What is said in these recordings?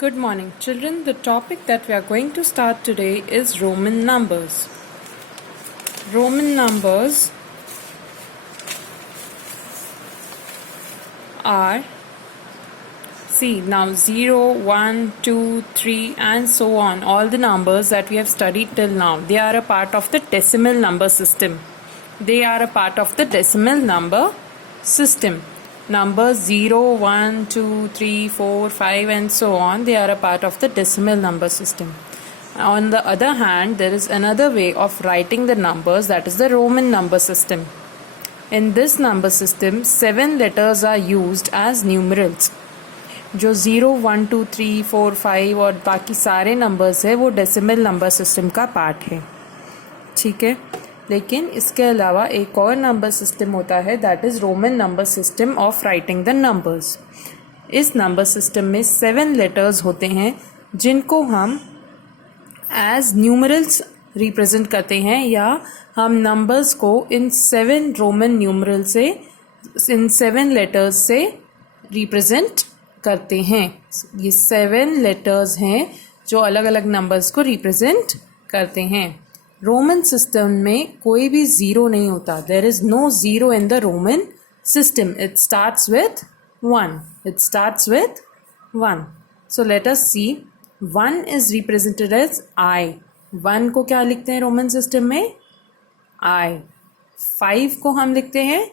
Good morning, children. The topic that we are going to start today is Roman numbers. Roman numbers are, see now 0, 1, 2, 3 and so on. All the numbers that we have studied till now, they are a part of the decimal number system. They are a part of the decimal number system. Numbers 0, 1, 2, 3, 4, 5 and so on, they are a part of the decimal number system. On the other hand, there is another way of writing the numbers, that is the Roman number system. In this number system, 7 letters are used as numerals. जो 0, 1, 2, 3, 4, 5 और बाकी सारे numbers है वो decimal number system का part है, ठीक है. लेकिन इसके अलावा एक और नंबर सिस्टम होता है, that is Roman number system of writing the numbers. इस नंबर सिस्टम में 7 लेटर्स होते हैं जिनको हम एज न्यूमरल्स रिप्रेजेंट करते हैं, या हम नंबर्स को इन 7 रोमन न्यूमरल से, इन 7 लेटर्स से रिप्रेजेंट करते हैं. ये 7 लेटर्स हैं जो अलग अलग नंबर्स को रिप्रेजेंट करते हैं. रोमन सिस्टम में कोई भी ज़ीरो नहीं होता. There is no zero in the Roman system. It starts with 1. It starts with 1. So let us see. 1 is represented as I. 1 को क्या लिखते हैं रोमन सिस्टम में? आई. 5 को हम लिखते हैं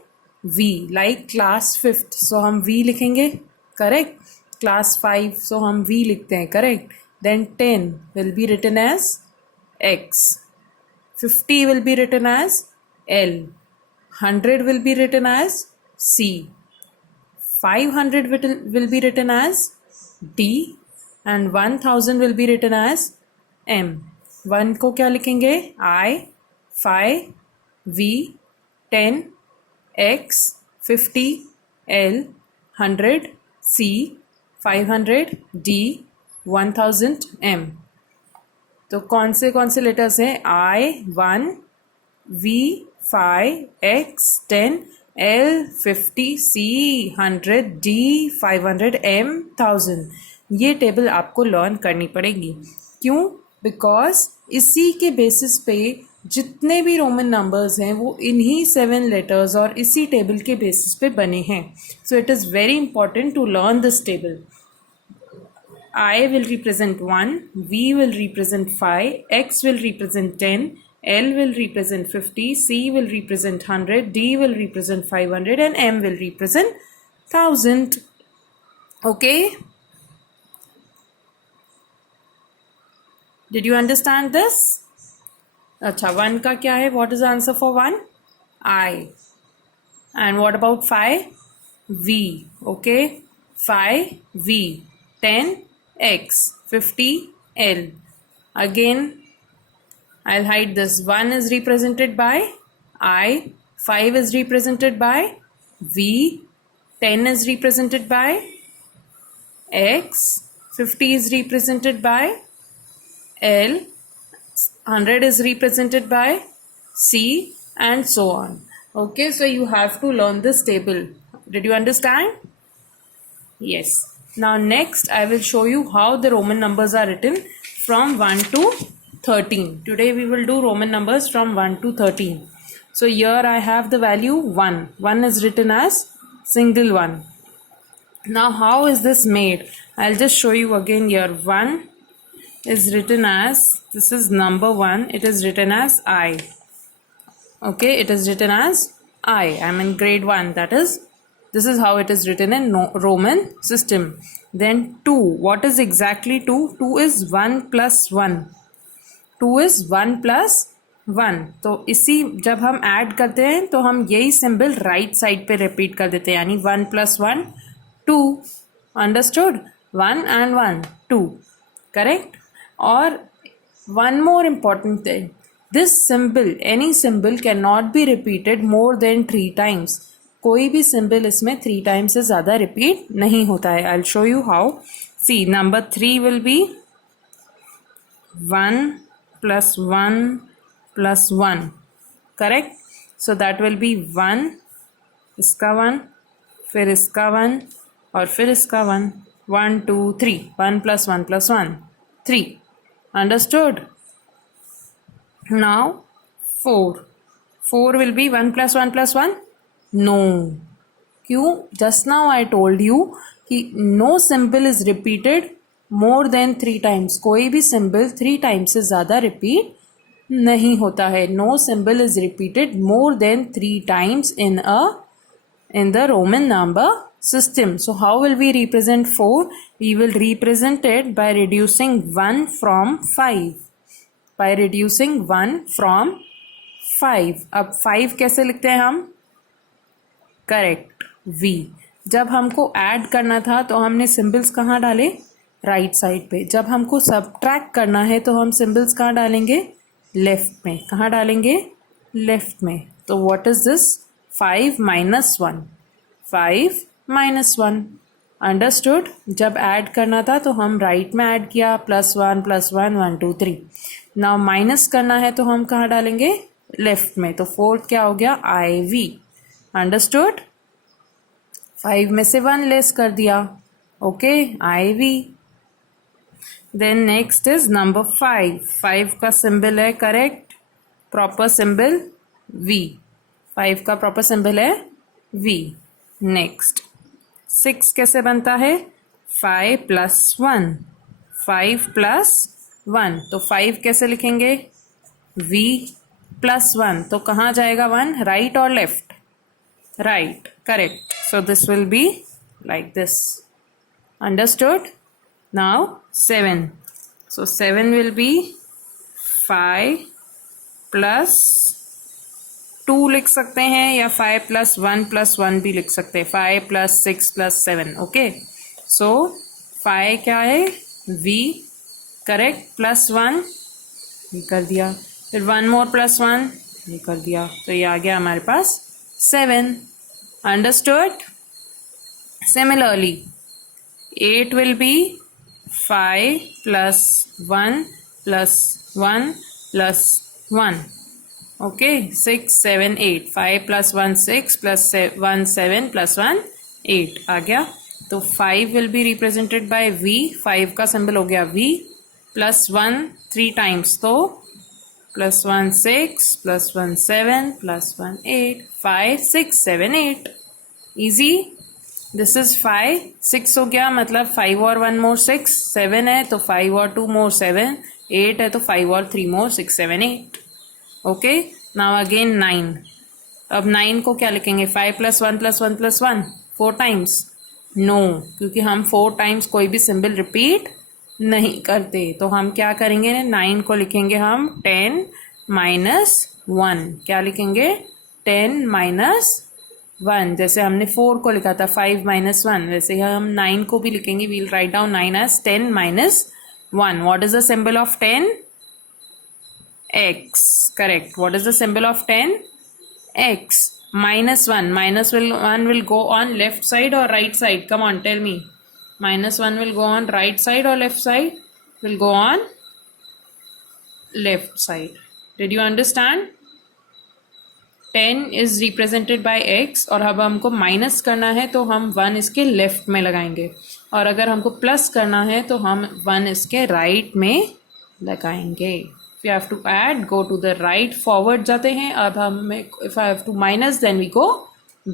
वी, लाइक क्लास 5th, सो हम वी लिखेंगे, करेक्ट. क्लास 5, सो हम वी लिखते हैं, correct. Then 10 will be written as X. 50 will be written as L. 100 will be written as C. 500 will be written as D. And 1000 will be written as M. 1 को क्या लिखेंगे? I, 5, V, 10, X, 50, L, 100, C, 500, D, 1000, M. तो कौन से letters हैं? I 1, V 5, X 10, L 50, C 100, D 500, M 1000. ये table आपको learn करनी पड़ेगी. क्यों? बिकॉज इसी के बेसिस पे जितने भी रोमन नंबर्स हैं वो इन्हीं 7 लेटर्स और इसी टेबल के बेसिस पे बने हैं. So it is very important to learn this table. I will represent 1, V will represent 5, X will represent 10, L will represent 50, C will represent 100, D will represent 500 and M will represent 1000. Okay? Did you understand this? अच्छा, 1 का क्या है? What is the answer for 1? I. And what about 5? V. Okay? 5, V. 10, X, 50, L. Again, I'll hide this. 1 is represented by I, 5 is represented by V, 10 is represented by X, 50 is represented by L, 100 is represented by C, and so on. Okay, so you have to learn this table. Did you understand? Yes. Now next I will show you how the Roman numbers are written from 1 to 13. Today we will do Roman numbers from 1 to 13. So here I have the value 1. 1 is written as single 1. Now how is this made? I'll just show you again here. 1 is written as, this is number 1. It is written as I. Okay, it is written as I. I'm in grade 1. This is how it is written in Roman system. Then 2. What is exactly 2? 2 is 1 plus 1. 2 is 1 plus 1. तो इसी जब हम add करते हैं तो हम यही symbol right side पे रिपीट कर देते हैं, यानी 1 plus 1, 2. अंडरस्टूड? 1 and 1, 2. करेक्ट? और one more important thing. This symbol, any symbol cannot be repeated more than 3 times. कोई भी सिंबल इसमें 3 टाइम्स से ज़्यादा रिपीट नहीं होता है. I will show you how. See, number 3 will be 1 plus 1 plus 1, correct. So that will be 1, इसका 1, फिर इसका 1 और फिर इसका 1. 1 2 3, 1 plus 1 plus 1 3. Understood? Now 4 will be 1 plus 1 plus 1? No. क्यों? Just now I told you कि no symbol is repeated more than 3 times. कोई भी symbol 3 times से ज़्यादा repeat नहीं होता है. No symbol is repeated more than 3 times in the Roman number system. So how will we represent 4? We will represent it by reducing 1 from 5. By reducing 1 from 5. अब 5 कैसे लिखते हैं हम? Correct, V. जब हमको ऐड करना था तो हमने सिंबल्स कहाँ डाले? राइट साइड पे. जब हमको सबट्रैक्ट करना है तो हम सिंबल्स कहाँ डालेंगे? लेफ्ट में. कहाँ डालेंगे? लेफ्ट में. तो what is this? 5 minus 1. 5 minus 1. Understood? जब ऐड करना था तो हम राइट में ऐड किया, +1 +1 1 2 3. नाउ माइनस करना है तो हम कहाँ डालेंगे? लेफ्ट में. तो फोर्थ क्या हो गया? IV. अंडरस्टूड? 5 में से 1 लेस कर दिया. Okay, IV. Then next is number 5. 5 का सिंबल है करेक्ट, प्रॉपर सिंबल V. 5 का प्रॉपर सिंबल है V. नेक्स्ट 6 कैसे बनता है? 5 plus 1. 5 plus 1. तो 5 कैसे लिखेंगे? V plus 1. तो कहाँ जाएगा 1? राइट और left? Right, correct. So this will be like this. Understood? Now 7. So 7 will be 5 plus 2 लिख सकते हैं या 5 plus 1 plus 1 भी लिख सकते हैं. 5 plus 6 plus 7. Okay. So 5 क्या है? V. करेक्ट. प्लस 1 ये कर दिया. फिर 1 more plus 1 ये कर दिया. तो ये आ गया हमारे पास 7. Understood? Similarly, 8 will be 5 plus 1 plus 1 plus 1. Okay, 6 7 8. 5 plus 1 6 plus 1 7 plus 1 8 आ गया. तो 5 will be represented by V. 5 का सिंबल हो गया V. plus 1 3 times, तो +1 6 +1 7 +1 8. 5 6 7 8. Easy. This is 5. 6 हो गया, मतलब 5 और 1 more 6. 7 है तो 5 और 2 more 7. 8 है तो 5 और 3 more 6 7 8. ओके. Now again 9. अब 9 को क्या लिखेंगे? 5 plus 1 plus 1 plus 1 4 times? No, क्योंकि हम 4 times कोई भी सिंबल रिपीट नहीं करते. तो हम क्या करेंगे? 9 को लिखेंगे हम 10 minus 1. क्या लिखेंगे? 10 minus 1. जैसे हमने 4 को लिखा था 5 minus 1, वैसे ही हम 9 को भी लिखेंगे. We'll write down 9 as 10 minus 1. What is the symbol of 10? X. Correct. What is the symbol of 10? X. -1. -1 will go on left side or right side? Come on, tell me. -1 will go on right side or left side? Will go on left side. Did you understand? 10 is represented by X. और अब हमको minus करना है तो हम 1 इसके left में लगाएंगे, और अगर हमको प्लस करना है तो हम 1 इसके राइट में लगाएंगे. If you have to add, go to the right. Forward जाते हैं. अब हम if I have to minus, then we go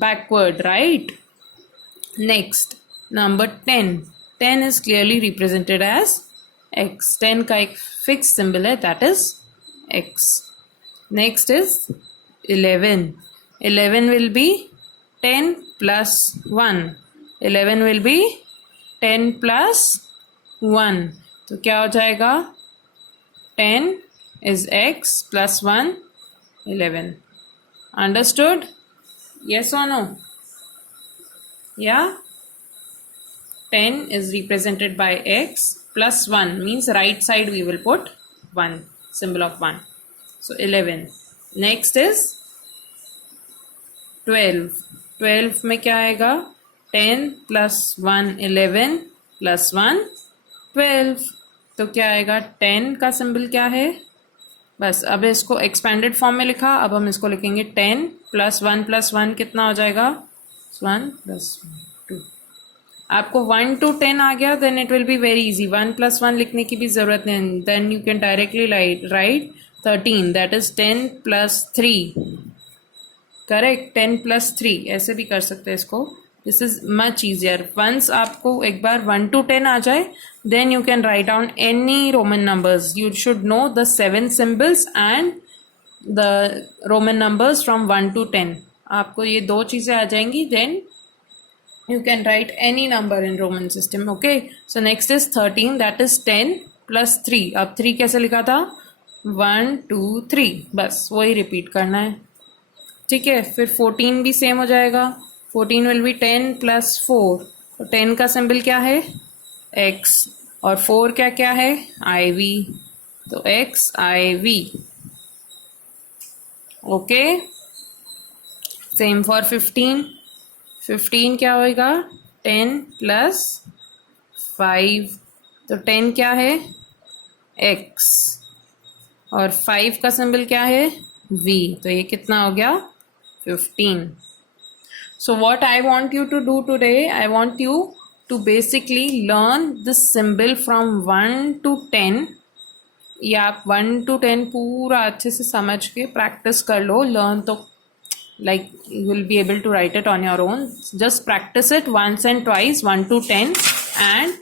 backward, right? Next, number 10. 10 is clearly represented as X. 10 का एक fixed symbol है, that is X. Next is 11. 11 will be 10 plus 1. 11 will be 10 plus 1. तो क्या हो जाएगा? 10 is X plus 1 11. Understood? Yes or no? Yeah? 10 is represented by X plus 1 means right side we will put 1, symbol of 1. So 11. Next is 12. 12 में क्या आएगा? 10 plus 1 11 plus 1 12. तो क्या आएगा? 10 का सिंबल क्या है? बस अब इसको एक्सपेंडेड फॉर्म में लिखा. अब हम इसको लिखेंगे 10 plus 1 plus 1 कितना हो जाएगा? 1 plus 1 2. आपको 1 to 10 आ गया, then it will be very easy. 1 + 1 लिखने की भी ज़रूरत नहीं. Then you can directly write 13, that is 10 + 3. Correct, 10 + 3 ऐसे भी कर सकते हैं इसको. This is much easier. Once आपको एक बार 1 to 10 आ जाए, then you can write down any Roman numbers. You should know the 7 symbols and the Roman numbers from 1 to 10. आपको ये दो चीज़ें आ जाएंगी, then you can write any number in Roman system. Okay, so next is 13, that is 10 + 3. अब 3 कैसे लिखा था? 1 2 3, बस वही रिपीट करना है. ठीक है, फिर 14 भी सेम हो जाएगा. 14 will be 10 + 4. तो 10 का सिंबल क्या है? x. और 4 क्या क्या है? iv. तो x iv. Okay, same for 15. 15 क्या होएगा? 10 + 5. तो 10 क्या है? x. और 5 का सिंबल क्या है? v. तो ये कितना हो गया? 15. So what I want you to do today, I want you to basically learn the symbol from 1 to 10. ये आप 1 to 10 पूरा अच्छे से समझ के प्रैक्टिस कर लो. लर्न तो like you will be able to write it on your own. Just practice it once and twice, 1 to 10, and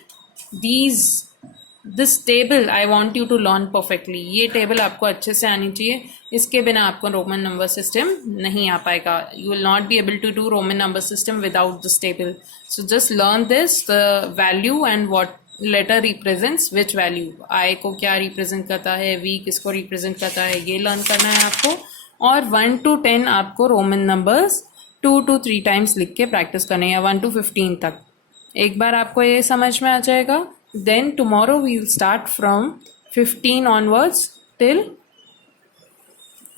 this table I want you to learn perfectly. ये टेबल आपको अच्छे से आनी चाहिए. इसके बिना आपको रोमन नंबर सिस्टम नहीं आ पाएगा. You will not be able to do Roman number system without this table. So just learn this, the value and what letter represents which value. I को क्या represent करता है, V किसको represent करता है, ये learn करना है आपको. और 1 to 10 आपको रोमन नंबर्स 2 to 3 टाइम्स लिख के प्रैक्टिस करने हैं, या 1 to 15 तक. एक बार आपको ये समझ में आ जाएगा, then tomorrow we will start from 15 onwards till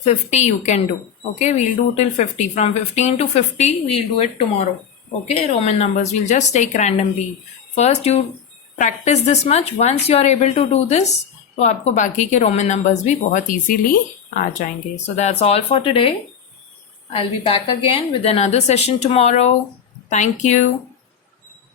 50 you can do. Okay, we'll do till 50. From 15 to 50 we'll do it tomorrow. Okay, Roman numbers we'll just take randomly. First you practice this much. Once you are able to do this, तो आपको बाकी के Roman numbers भी बहुत easily आ जाएंगे. So that's all for today. I'll be back again with another session tomorrow. Thank you.